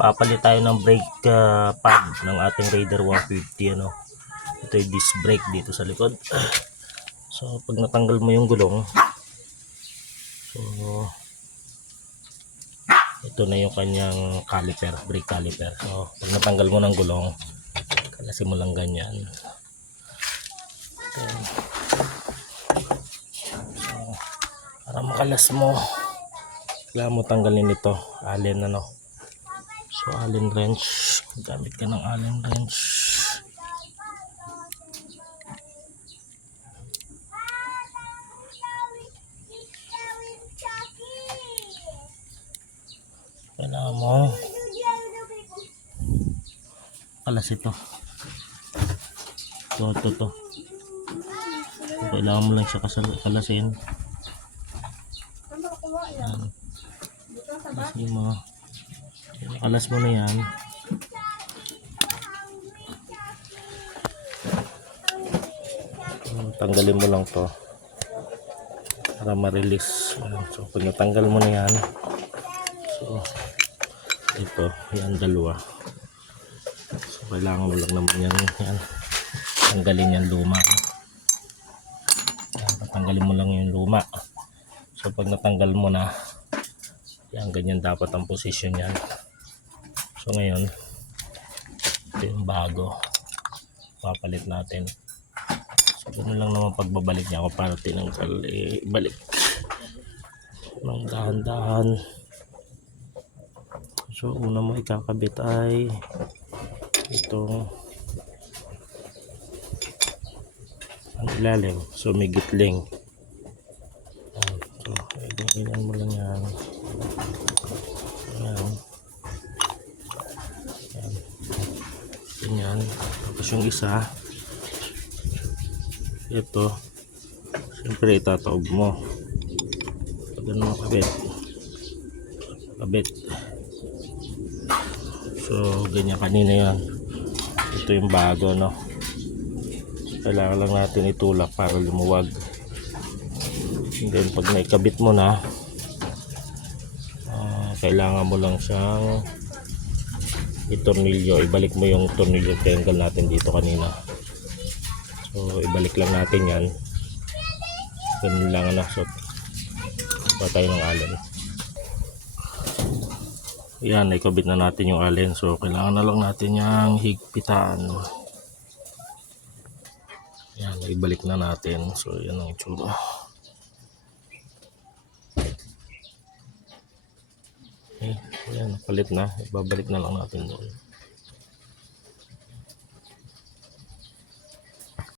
papalit tayo ng brake pad ng ating Raider 150 ano. Ito yung disc brake dito sa likod. So pag natanggal mo yung gulong, so ito na yung kanyang caliper, brake caliper. So pag natanggal mo ng gulong, kalasin mo lang ganyan. Okay. So para makalas mo, kailangan mo tanggalin ito, allen ano. So allen wrench, gamit ka ng allen wrench. Kailangan mo kalas ito. Ito. Kailangan mo lang siya kalasin. Yan. Kalasin mo. Kalas mo na yan. Tanggalin mo lang to para ma-release. So pag natanggal mo na yan, so ito, yan dalawa. So kailangan mo lang naman yan tanggalin yan luma. Yan, tanggalin mo lang yung luma. So pag natanggal mo na yan, ganyan dapat ang posisyon yan. So ngayon ito yung bago, papalit natin. So ganoon lang naman pagbabalik niya ako para tinanggal, balik ng dahan-dahan. So una mo ikakabit ay itong ang ilalim, so may gitling. So ilan mo lang yan. Yan. Tapos yung isa, ito siyempre itataob mo. So ganun mo kabit. So ganyan kanina yan. Ito yung bago, no. Kailangan lang natin itulak para lumuwag. And then pag naikabit mo na, kailangan mo lang siyang itornilyo. Ibalik mo yung tornilyo triangle natin dito kanina. So ibalik lang natin yan. Ganun lang na. So patay ng allen. Yan, naikabit na natin yung allen. So kailangan na lang natin yung higpitan. Yan, ibalik na natin. So yan ang itsura. Okay, yan, palit na. Ibabalik na lang natin doon.